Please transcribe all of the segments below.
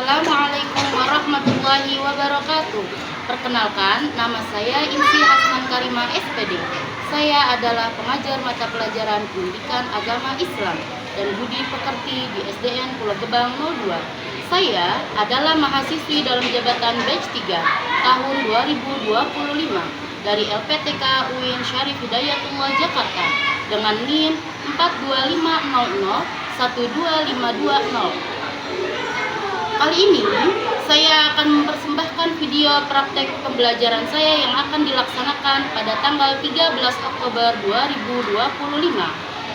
Assalamualaikum warahmatullahi wabarakatuh. Perkenalkan, nama saya Insi Hasman Karimah SPD. Saya adalah pengajar mata pelajaran Pendidikan Agama Islam dan Budi Pekerti di SDN Pulau Gebang 02. Saya adalah mahasiswi dalam jabatan batch 3 tahun 2025 dari LPTK UIN Syarif Hidayatullah Jakarta dengan NIM 42500 12520. Kali ini saya akan mempersembahkan video praktek pembelajaran saya yang akan dilaksanakan pada tanggal 13 Oktober 2025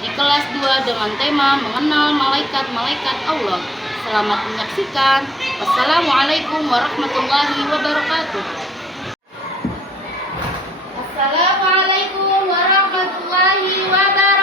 di kelas 2 dengan tema mengenal malaikat-malaikat Allah. Selamat menyaksikan. Wassalamualaikum warahmatullahi wabarakatuh. Assalamualaikum warahmatullahi wabarakatuh.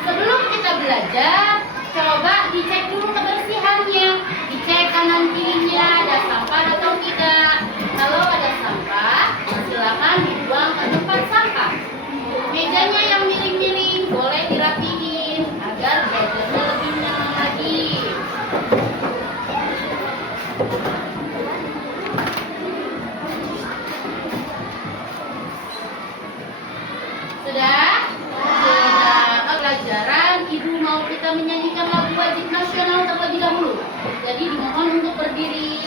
Sebelum kita belajar, coba dicek dulu kebersihannya. Dicek kanan kirinya ada sampah atau tidak. Kalau ada sampah, silakan dibuang ke tempat sampah. Mejanya yang miring-miring boleh dirapihin agar belajarnya lebih nyaman lagi. Sudah? Ibu mau kita menyanyikan lagu wajib nasional terlebih dahulu. Jadi dimohon untuk berdiri.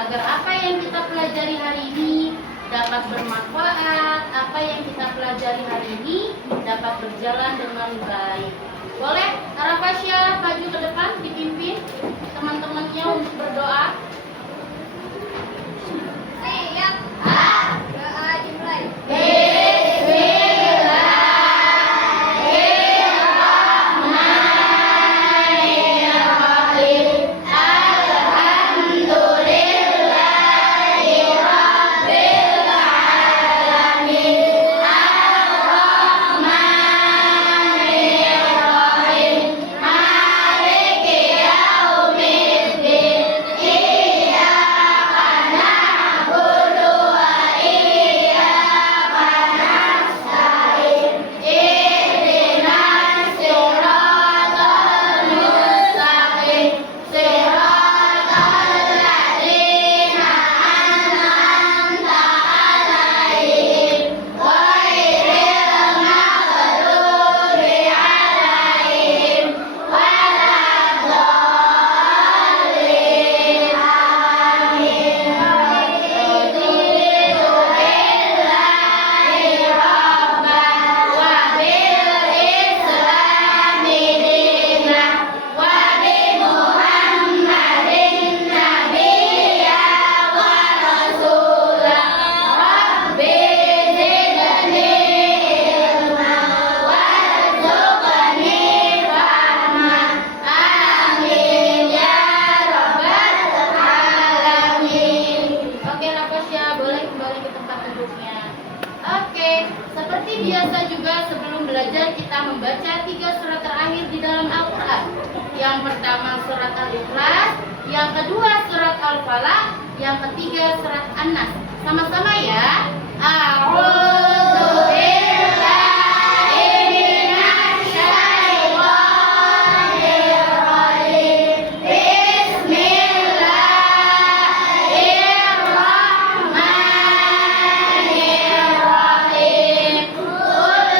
Agar apa yang kita pelajari hari ini dapat bermanfaat, apa yang kita pelajari hari ini dapat berjalan dengan baik. Boleh Arafasya maju ke depan dipimpin teman-temannya untuk berdoa. Siap. Doa dimulai. Oke, Seperti biasa juga sebelum belajar kita membaca 3 surat terakhir di dalam Al-Quran. Yang pertama surat Al-Ikhlas, yang kedua surat Al-Falaq, yang ketiga surat An-Nas. Sama-sama ya. A'udzu billahi minasy syaithanir rajim. Bismillahirrahmanirrahim. Qul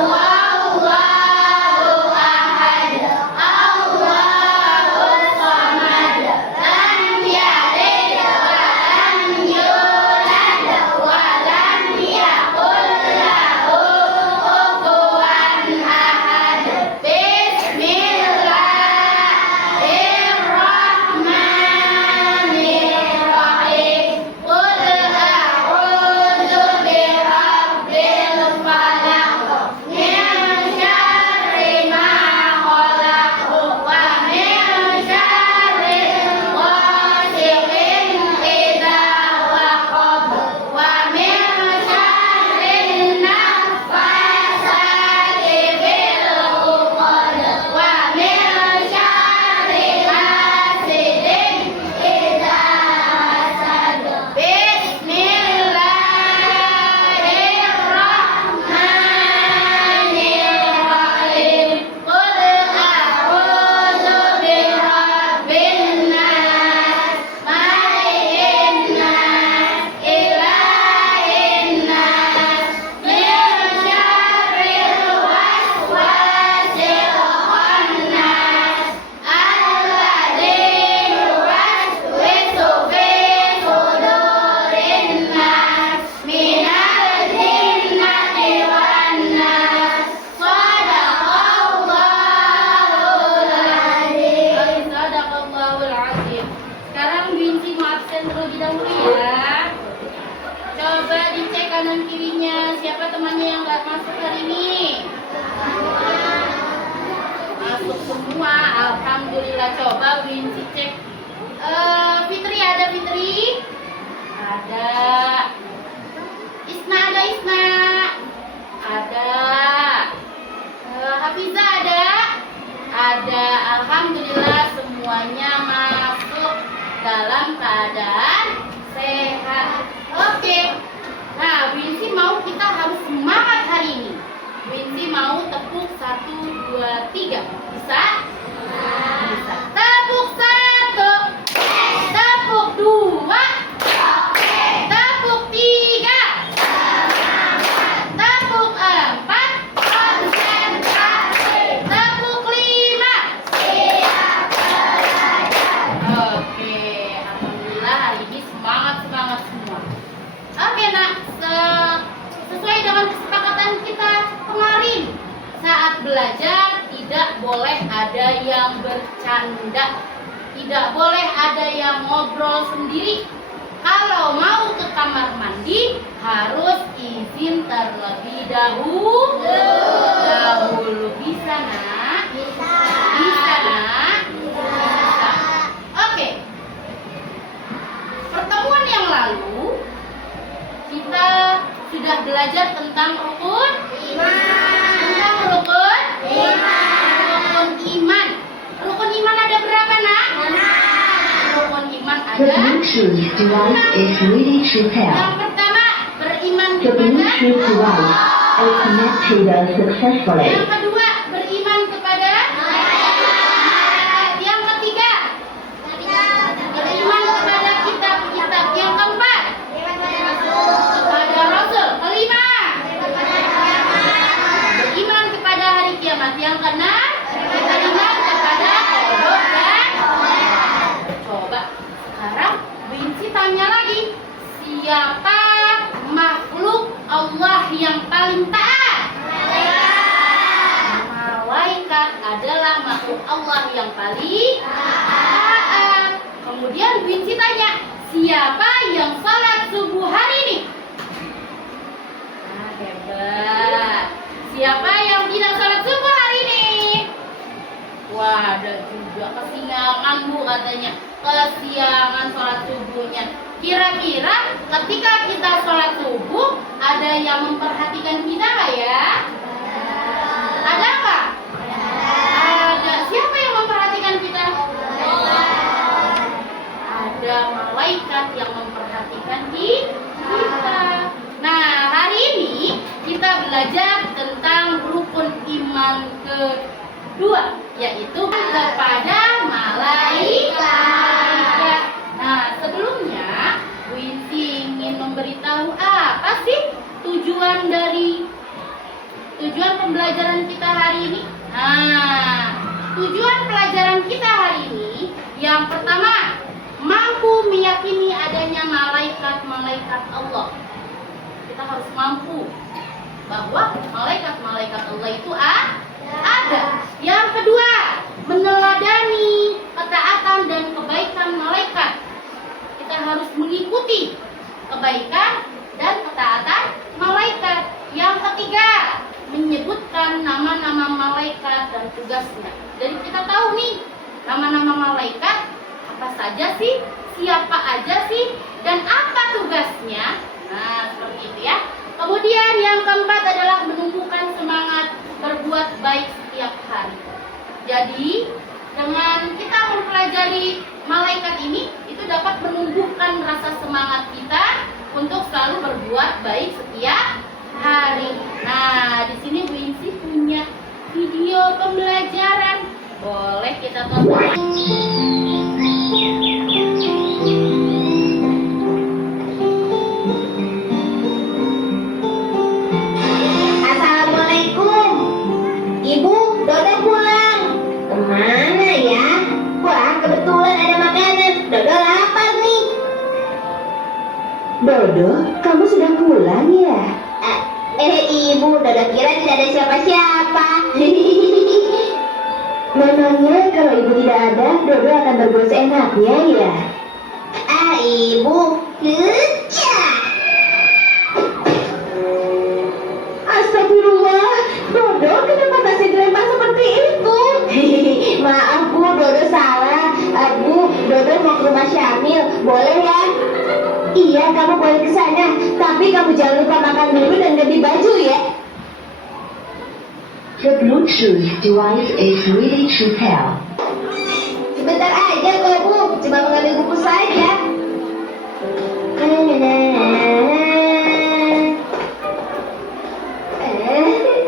huwallahu ahad, Allahus samad, lam yalid wa lam yulad wa lam yakul lahu kufuwan ahad. Bismillahirrahmanirrahim. Qul a'udzu birabbil falaq, min syarri ma khalaq, wa min syarri ghasiqin idza waqab, wa min syarri naffasati fil 'uqad, wa min syarri hasidin idza hasad. Bismillahirrahmanirrahim. Qul a'udzu birabbin nas, malikin nas, ilahin nas, min syarril waswasil khannas, alladzi yuwaswisu fi sudurin nas, minal jinnati wan nas. Shadaqallahul azim. Shadaqallahul azim. Sekarang Winci mau absen terlebih dahulu ya. Coba dicek kanan kirinya siapa temannya yang nggak masuk hari ini. Masuk semua, alhamdulillah. Coba Winci cek. Fitri ada Fitri? Ada. Isna ada Isna? Ada. Hafiza ada? Ada. Alhamdulillah semuanya masuk dalam keadaan sehat. Oke. Nah, Winci mau kita harus semangat hari ini. Winci mau tepuk 1, 2, 3. Bisa? Bisa. Tepuk 1. Tepuk 2. Tepuk 3. Tepuk 4. Tepuk 5. Oke, alhamdulillah hari ini semangat semua. Oke nak, sesuai dengan kesepakatan kita kemarin, saat belajar tidak boleh ada yang bercanda, tidak boleh ada yang ngobrol sendiri. Kalau mau ke kamar mandi harus izin terlebih dahulu. Bisa nak? Bisa nak? Bisa. Oke. Pertemuan yang lalu kita sudah belajar tentang rukun iman. Tentang rukun iman. Rukun iman. Rukun iman ada berapa nak? Rukun iman The ada. Bluetooth device is ready to pair. Yang pertama beriman The kepada. Bluetooth device is connected successfully. Yang kedua beriman kepada. Yang ketiga beriman kepada kitab-kitab. Yang keempat kepada Rasul. Kelima beriman kepada hari kiamat. Yang keenam beriman kepada kodok dan. Coba sekarang Winci tanya lagi, siapa makhluk Allah yang paling taat? Malaikat adalah makhluk Allah yang paling taat. Kemudian Winci tanya, siapa yang salat subuh hari ini? Nah, hebat. Siapa yang tidak salat subuh hari ini? Wah, ada juga kesiangan Bu katanya. Kesiangan sholat subuhnya. Kira-kira ketika kita sholat subuh, ada yang memperhatikan kita nggak ya? Ada nggak? Ada. Siapa yang memperhatikan kita? Ada malaikat yang memperhatikan kita. Nah, hari ini kita belajar tentang rukun iman kedua, yaitu kepada malaikat. Nah, sebelumnya Bu Insi ingin memberitahu apa sih tujuan pembelajaran kita hari ini. Nah, tujuan pelajaran kita hari ini yang pertama, mampu meyakini adanya malaikat-malaikat Allah. Kita harus mampu bahwa malaikat-malaikat Allah itu ada. Yang kedua, meneladani ketaatan dan kebaikan malaikat. Kita harus mengikuti kebaikan dan ketaatan malaikat. Yang ketiga, menyebutkan nama-nama malaikat dan tugasnya. Jadi kita tahu nih, nama-nama malaikat apa saja sih, siapa aja sih, dan apa tugasnya. Nah, seperti itu ya. Kemudian yang keempat adalah menumbuhkan semangat berbuat baik setiap hari. Jadi, dengan kita mempelajari malaikat ini, itu dapat menumbuhkan rasa semangat kita untuk selalu berbuat baik setiap hari. Nah, di sini Bu Insi punya video pembelajaran. Boleh kita tonton? Assalamualaikum. Ibu, Dodo pulang. Kemana ya? Wah, kebetulan ada makanan. Dodo lapar nih. Dodo, kamu sudah pulang ya? Ibu, Dodo kira tidak ada siapa-siapa. Memangnya kalau ibu tidak ada, Dodo akan berbuat seenaknya ya? Ibu, kerja. Astagfirullah, Dodo kenapa masih dilempar seperti itu? Maaf Bu, Dodo salah. Bu, Dodo mau ke rumah Syamil, boleh ya? Iya, kamu boleh ke sana, tapi kamu jangan lupa makan dulu dan ganti baju ya. The Bluetooth device is ready to pair. Sebentar aja kok Bu, cuma mengambil buku saja.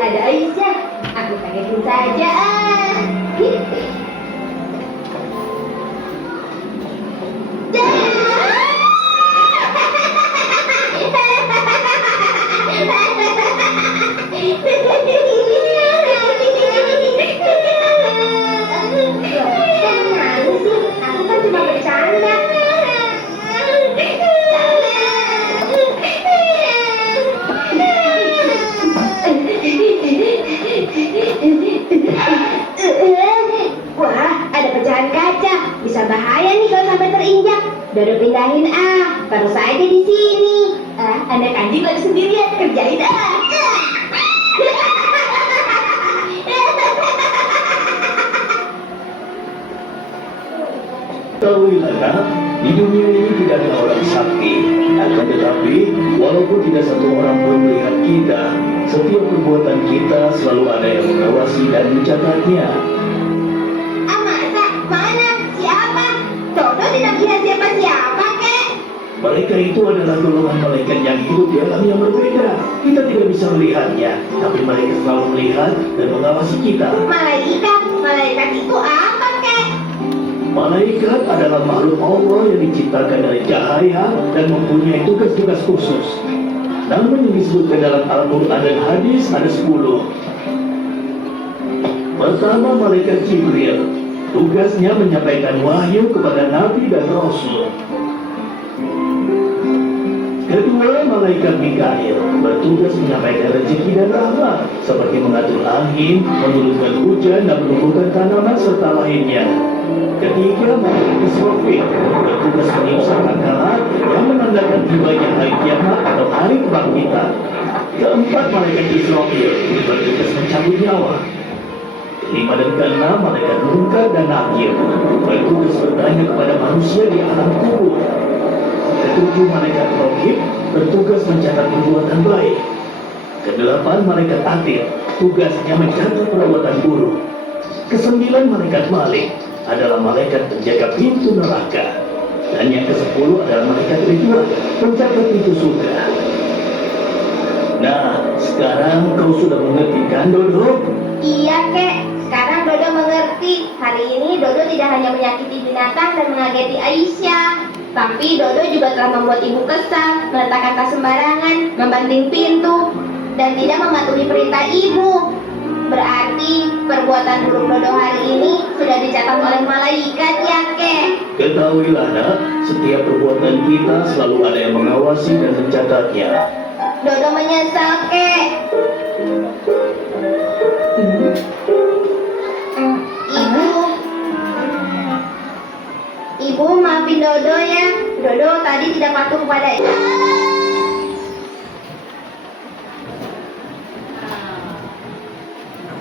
Ada Aisyah, aku kagetin saja Aku kan cuma bercanda. Wah, ada pecahan kaca. Bisa bahaya nih kalau sampai terinjak. Dodo pindahin taruh saja di sini. Anak anjing lagi sendirian, kerjain Ketahuilah nak, di dunia ini tidak ada orang sakti. Akan tetapi, walaupun tidak satu orang pun melihat kita, setiap perbuatan kita selalu ada yang mengawasi dan mencatatnya. Masa? Mana? Siapa? Dodo tidak lihat siapa-siapa, kek. Mereka itu adalah golongan malaikat yang hidup di alam yang berbeda. Kita tidak bisa melihatnya, tapi mereka selalu melihat dan mengawasi kita. Malaikat itu apa, kek? Malaikat adalah makhluk Allah yang diciptakan dari cahaya dan mempunyai tugas-tugas khusus. Namun yang disebutkan dalam Al-Quran dan hadis ada 10. Pertama, malaikat Jibril. Tugasnya menyampaikan wahyu kepada Nabi dan Rasul. Kedua, malaikat Mikail bertugas menyampaikan rezeki dan rahmat, seperti mengatur angin, menurunkan hujan dan menumbuhkan tanaman serta lainnya. Ketiga, malaikat Israfil bertugas meniup sangkakala yang menandakan tibanya hari kiamat atau hari kebangkitan. Keempat, malaikat Israfil bertugas mencabut nyawa. Kelima dan keenam, malaikat Munkar dan Nakir bertugas bertanya kepada manusia di alam kubur. Ketujuh malaikat raqib bertugas mencatat perbuatan baik. Kedelapan malaikat atid tugasnya mencatat perbuatan buruk. Kesembilan malaikat malik adalah malaikat penjaga pintu neraka. Dan yang ke-10 adalah malaikat ridwan, pencatat pintu surga. Nah, sekarang kau sudah mengerti kan, Dodo? Iya, Kek. Sekarang Dodo mengerti. Hari ini Dodo tidak hanya menyakiti binatang dan mengageti Aisyah, tapi Dodo juga telah membuat ibu kesal, meletakkan tas sembarangan, membanting pintu, dan tidak mematuhi perintah ibu. Berarti perbuatan buruk Dodo hari ini sudah dicatat oleh malaikat, ya, Kek. Ketahuilah, nak, setiap perbuatan kita selalu ada yang mengawasi dan mencatatnya. Dodo menyesal, Kek. Ibu, maafin Dodo ya. Dodo tadi tidak patuh kepada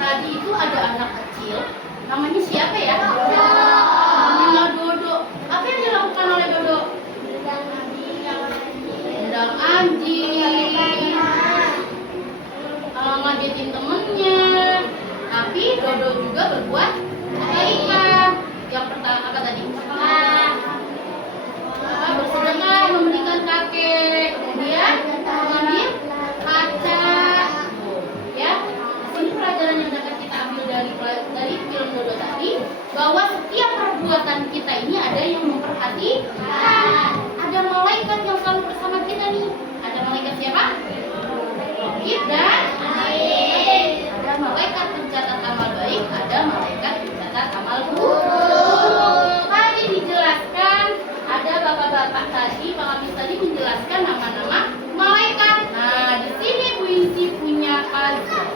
Tadi itu ada anak kecil, namanya siapa ya? Namanya Dodo. Apa yang dilakukan oleh Dodo? Undang anjing, ngagetin temennya. Tapi Dodo juga berbuat kebaikan. Yang pertama apa tadi? Bersedekah, memberikan kakek, kemudian mengambil kaca. Ya, ini pelajaran yang dapat kita ambil dari film Dodo tadi, bahwa setiap perbuatan kita ini ada yang memperhatikan. Ada malaikat yang selalu bersama kita nih. Ada malaikat siapa? Raqib dan Atid. Ada malaikat pencatat amal baik, ada malaikat pencatat amal buruk. Tadi dijelaskan, ada bapak-bapak tadi, Pak Hafiz tadi menjelaskan nama-nama malaikat. Nah, di sini Bu Insi punya puzzle.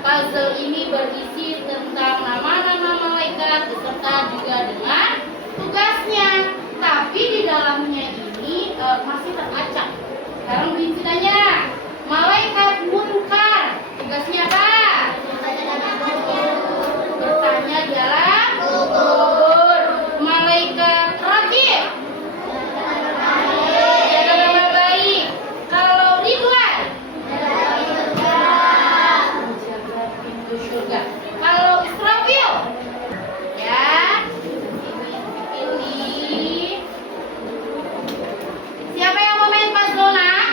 Puzzle ini berisi tentang nama-nama malaikat beserta juga dengan tugasnya. Tapi di dalamnya ini masih teracak. Sekarang Bu Insi tanya, malaikat munkar tugasnya apa? Bertanya di alam kubur. Malaikat raqib jaga nama baik. Kalau ridwan jaga pintu surga. Kalau Israfil ya ini. Siapa yang mau main puzzle, nak?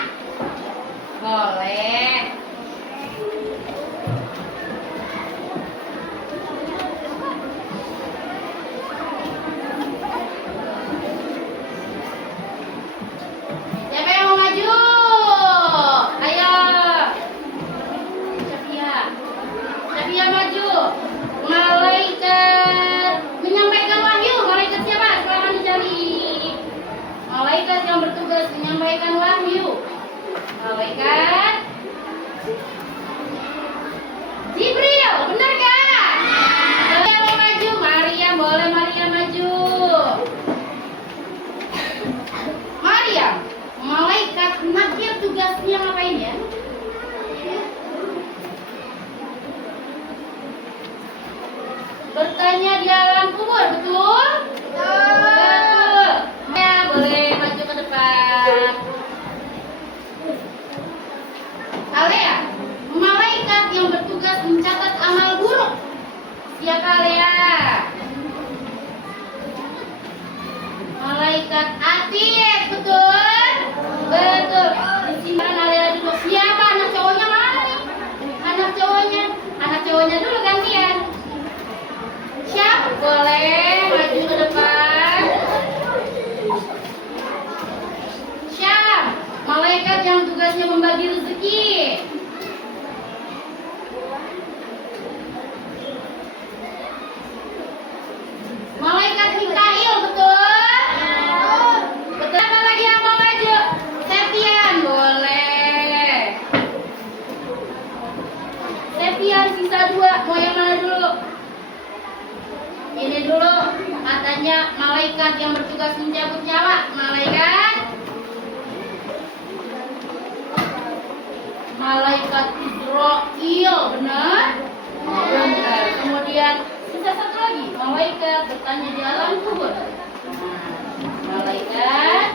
Boleh. Siapa yang mau maju? Ayo. Syafia maju. Malaikat menyampaikan wahyu. Malaikat siapa? Silakan dicari. Malaikat yang bertugas menyampaikan wahyu. Malaikat Jibril, benar gak? Siapa yang maju? Maria, boleh Maria maju. Maria, malaikat nakir tugasnya ngapain ya? Bertanya di alam kubur, betul? Betul. Ya, boleh maju ke depan. Alea, malaikat yang bertugas mencatat amal buruk. Siapa Alea? Malaikat Atid, betul? Betul. Di sini Alea dulu. Siapa anak cowoknya mana nih? Anak cowoknya dulu gantian. Siapa? Boleh maju ke depan. Syam, malaikat yang tugasnya membagi rezeki. Malaikat Mikail, betul? Betul. Apa lagi yang mau maju? Septian, boleh. Septian sisa 2, mau yang mana dulu? Ini dulu, katanya malaikat yang bertugas mencabut nyawa. Malaikat Israfil, benar? Benar. Kemudian sisa satu lagi, malaikat bertanya di alam kubur. Malaikat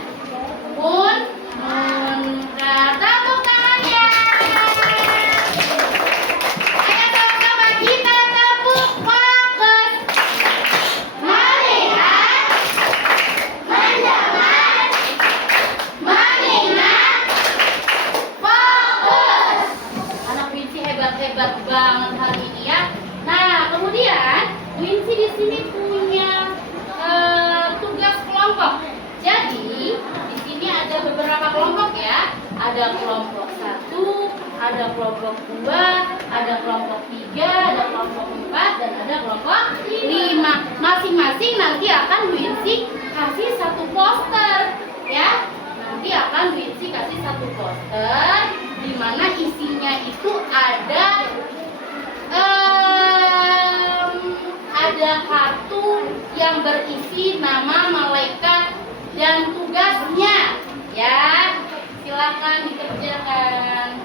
munkar. Tepuk tangannya. Ayo sama-sama kita tepuk fokus. Melihat, mendengar, mengingat, fokus. Anak Winsi hebat-hebat banget hari ini ya. Nah, kemudian Winsi di sini punya tugas kelompok. Jadi di sini ada beberapa kelompok ya. Ada kelompok 1, ada kelompok 2, ada kelompok 3, ada kelompok 4, dan ada kelompok 5. Masing-masing nanti akan Winsi kasih satu poster ya. Nanti akan Winsi kasih satu poster di mana isinya itu ada kartu yang berisi nama malaikat dan tugasnya ya. Silakan dikerjakan.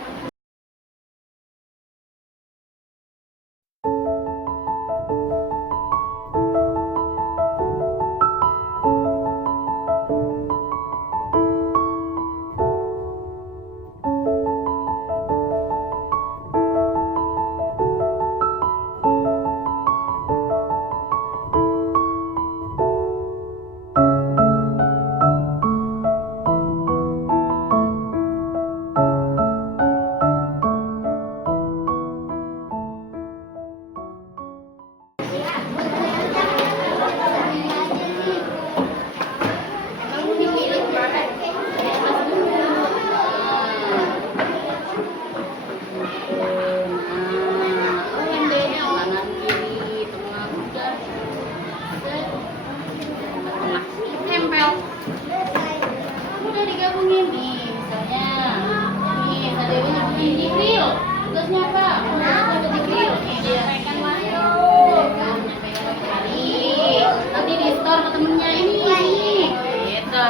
Udah digabungin nih, misalnya nih Sadewi ngerjain di grill. Tugasnya apa? Tugasnya di grill. Nih dia pengen Mario. Nanti di store ke temennya ini. Gitu.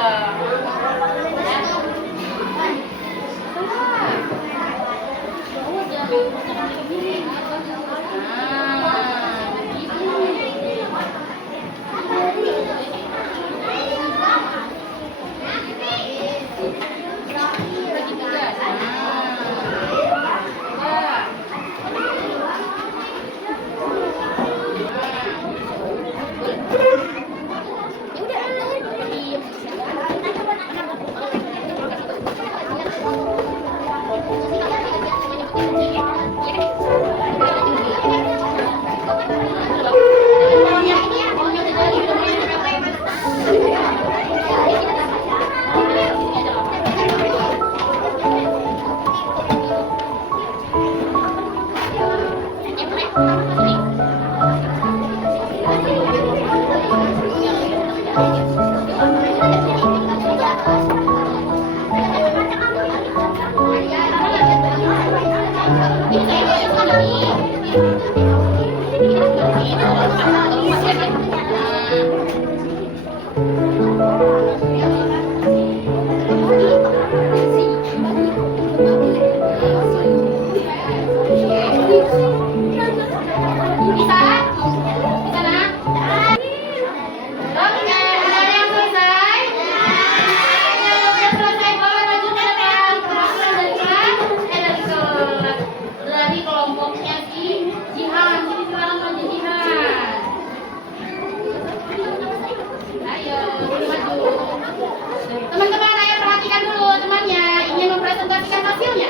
Teman-teman, ayo perhatikan dulu temannya ingin mempresentasikan hasilnya.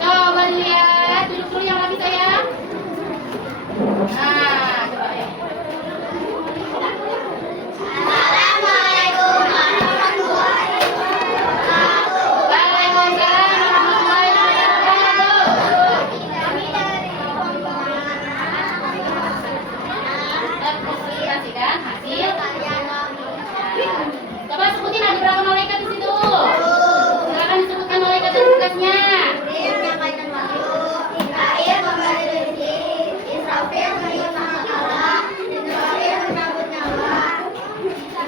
Coba lihat, duduk dulu yang rapi saya. Nah, coba ya. Assalamualaikum warahmatullahi wabarakatuh. Waalaikumsalam warahmatullahi wabarakatuh. Presentasikan hasil. Coba sebutin ada berapa malaikat di situ. Silakan disebutkan malaikat dan tugasnya.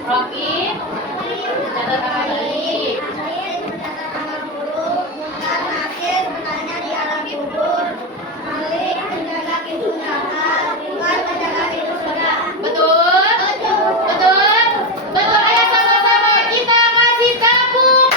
Rokib, catat lagi. Betul? Betul? Betul, ayo sama-sama kita kasih tepuk.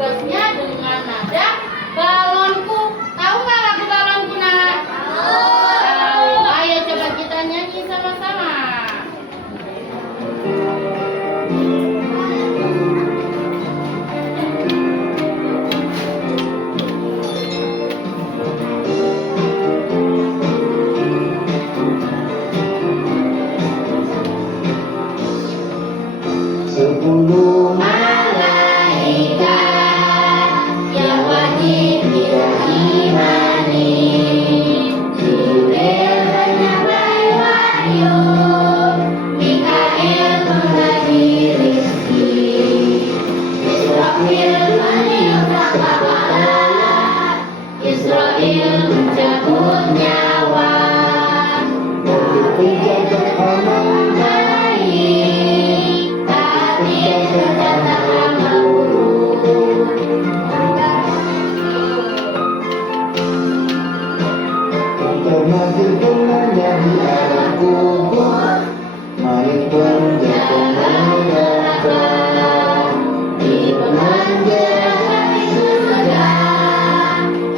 tugasnya dengan nada balonku. Tahu nggak lagu balonku, Nak? Tahu. Ayo coba kita nyanyi sama-sama. Sepuluh Malaikat yang wajib kita imani, Jibril penyampai wahyu, Mikail pembagi rezeki, Israfil meniup sangkakala, Israel mencabut nyawa, penjaga aman baik, tapi ternyata amal buruk. termajir dengannya di alam kubur, manik penjaga neraka, Di penjara di surga,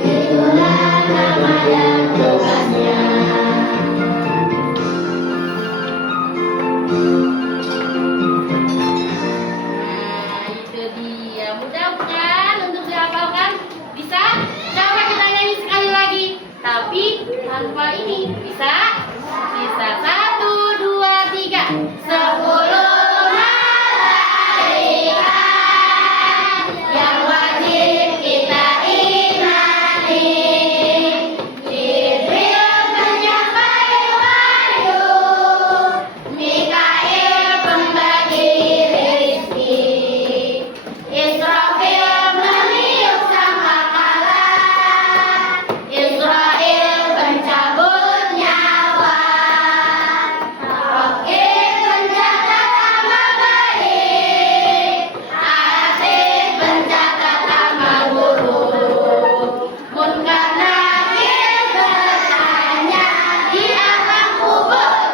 itulah nama dan tugasnya. Nah, itu dia. Mudah bukan untuk dihafalkan? Bisa? Coba kita nyanyi sekali lagi. Tapi tanpa ini. Bisa? Bisa. 1, 2, 3. 10 malaikat yang wajib kita imani, Jibril penyampai wahyu, Mikail pembagi rezeki, Israfil meniup sangkakala, Israel pencabut nyawa, Rokib pencatat amal baik, Atid pencatat amal buruk, Munkar Nakir bertanya di alam kubur,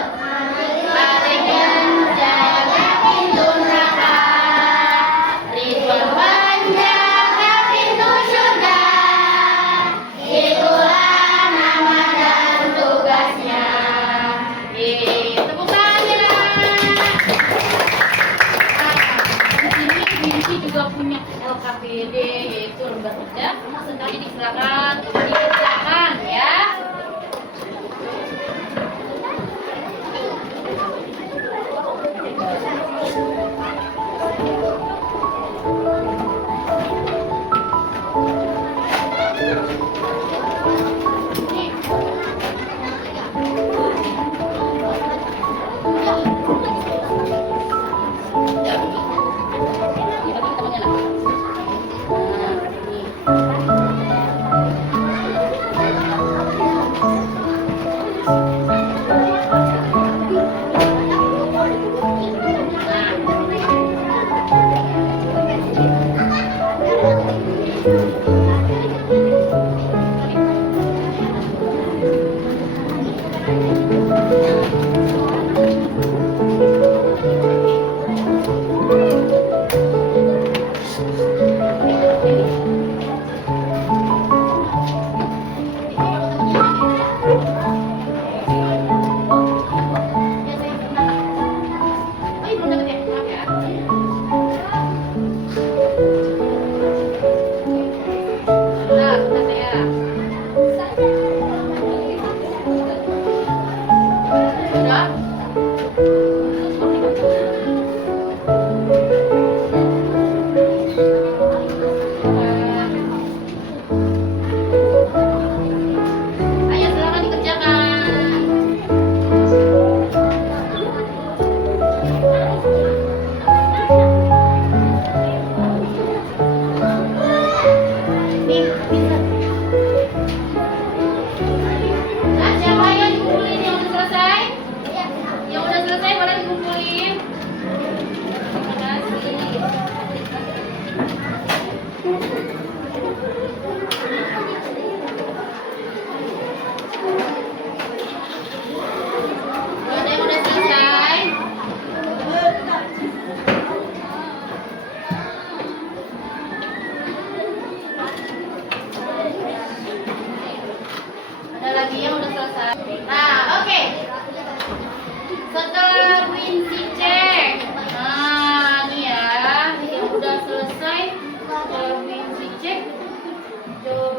Malik menjaga pintu neraka, Ridwan menjaga pintu surga, itulah nama dan tugasnya. Tepuk tangan ya, Nak. Nah, di sini Binti juga punya LKPD, yaitu lembar kerja. Sekali dikerjakan ya.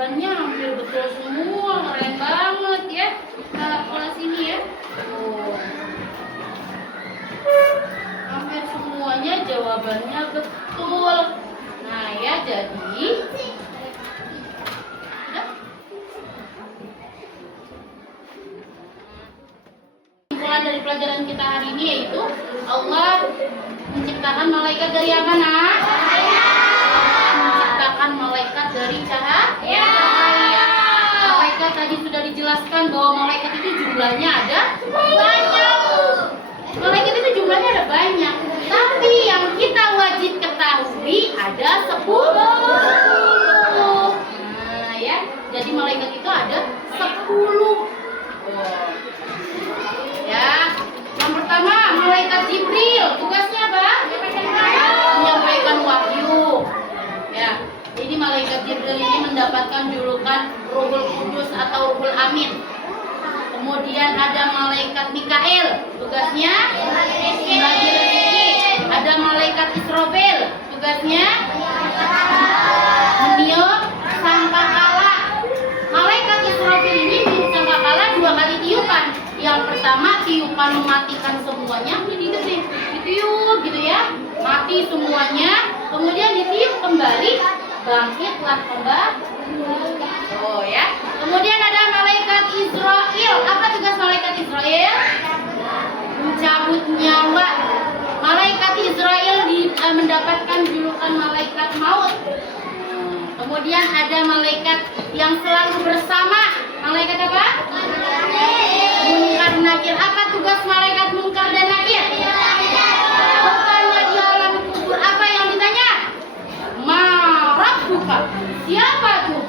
jawabannya hampir betul semua, keren banget ya kelas ini ya. Oh. Hampir semuanya jawabannya betul. Nah ya, jadi udah. Kesimpulan dari pelajaran kita hari ini yaitu Allah menciptakan malaikat dari apa, Nak? Menciptakan malaikat dari cahaya. Malaikat tadi sudah dijelaskan bahwa malaikat itu jumlahnya ada banyak. Malaikat itu jumlahnya ada banyak. Tapi yang kita wajib ketahui ada 10. Nah ya, jadi malaikat itu ada 10. Ya, yang pertama malaikat Jibril, tugasnya apa? Menyampaikan wahyu. Ya, jadi malaikat Jibril ini mendapatkan julukan Ruhul Kudus atau Ruhul Amin. Kemudian ada malaikat Mikail, tugasnya membagi rezeki. Ada malaikat Israfil, tugasnya meniup sangkakala. Malaikat Israfil ini meniup sangkakala 2 kali tiupan. Yang pertama tiupan mematikan semuanya, ditiup gitu ya, mati semuanya. Kemudian ditiup kembali, bangkitlah kembali. Oh ya. Kemudian ada malaikat Israel. Apa tugas malaikat Israel? Mencabut nyawa. Malaikat Israel mendapatkan julukan malaikat maut. Kemudian ada malaikat yang selalu bersama. Malaikat apa? Munkar Nakir. Apa tugas malaikat Munkar dan Nakir? Bertanya di alam kubur. Apa yang ditanya? Ma Rabbuka? Siapa tuh?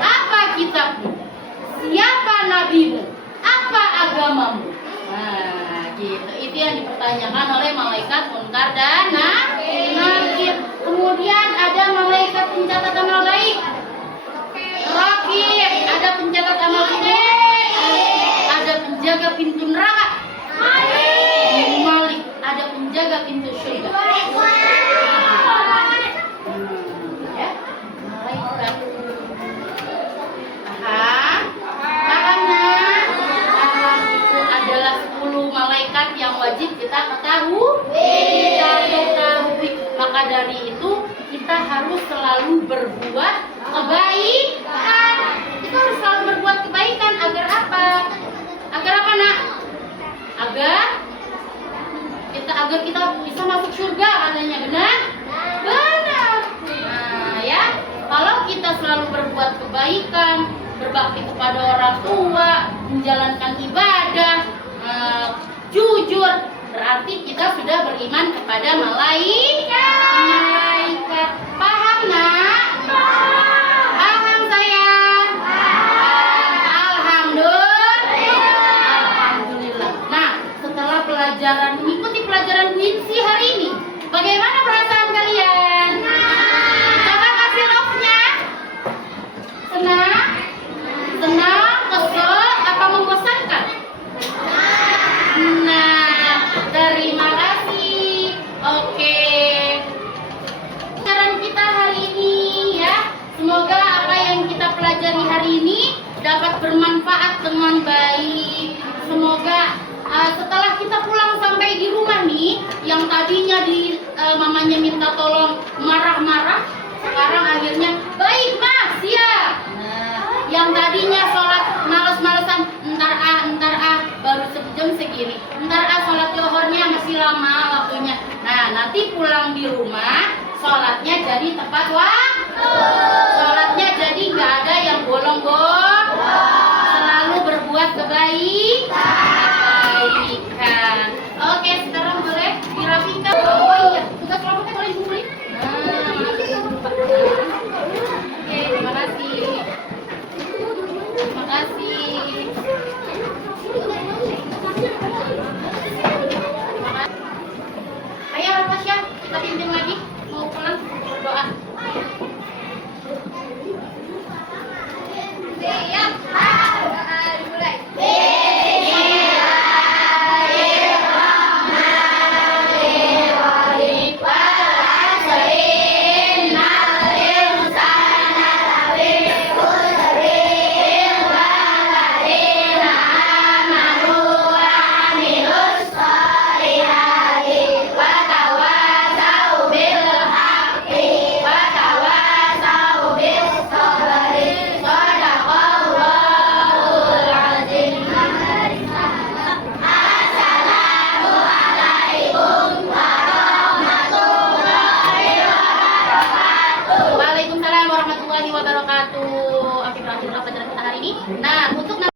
Apa kitabmu? Siapa nabimu? Apa agamamu? Nah, gitu. Itu yang dipertanyakan oleh malaikat Munkar dan Nakir. Kemudian ada malaikat pencatat amal baik. Rakib, ada pencatat amal baik. Ada penjaga pintu neraka. Malik, ada penjaga pintu surga. Ya, malaikat. Karena itu adalah 10 malaikat yang wajib kita ketahui. Maka dari itu kita harus selalu berbuat kebaikan. Kita harus selalu berbuat kebaikan agar apa? Agar apa, Nak? Agar kita bisa masuk surga katanya, benar? Benar. Nah, ya. Kalau kita selalu berbuat kebaikan, berbakti kepada orang tua, menjalankan ibadah, jujur, berarti kita sudah beriman kepada malaikat. Paham, Nak? Paham sayang? Alhamdulillah. Nah, setelah mengikuti pelajaran Winsi hari ini, bagaimana perasaan kalian? Coba kasih love-nya. Senang? Senang? Kesel? Apa membosankan? Nah, terima kasih. Oke. Pelajaran kita hari ini ya. Semoga apa yang kita pelajari hari ini dapat bermanfaat dengan baik. Semoga setelah kita pulang sampai di rumah nih, yang tadinya mamanya minta tolong marah-marah, sekarang akhirnya baik mas, ya. Nah, yang tadinya sholat males-malesan, ntar baru sejam segini, sholat johornya masih lama waktunya. Nah, nanti pulang di rumah sholatnya jadi tepat waktu. Sholatnya jadi nggak ada yang bolong-bolong. Selalu berbuat kebaikan. Oke, sekarang boleh dirapikan. Oh iya, tugas kelompoknya boleh dikumpulin. Oke, terima kasih. Terima kasih. Ayo Tasya, kita pimpin lagi. Mau pulang berdoa. Nah, untuk